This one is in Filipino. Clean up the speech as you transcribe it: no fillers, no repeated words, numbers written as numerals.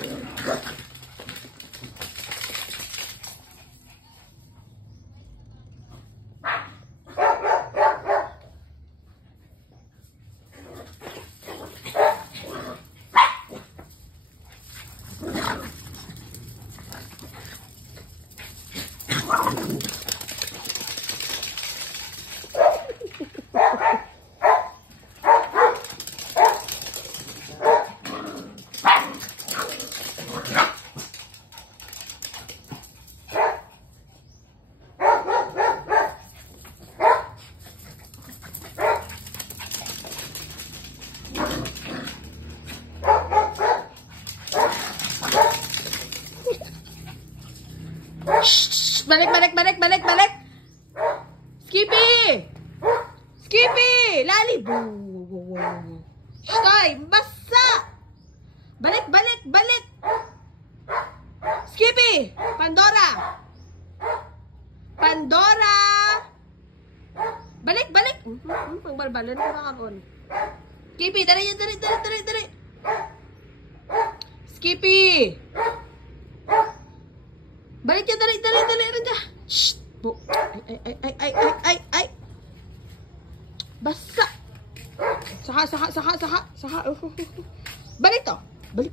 Balik! Skippy! Lali! Stoy! Basta! Balik! Skippy! Pandora! Balik! Pagbalbalan ko na kapon. Skippy! Dari! Skippy! Balik ya, dari renda. Shh, bu. Ay. Basa. Saha. Balik to. Balik.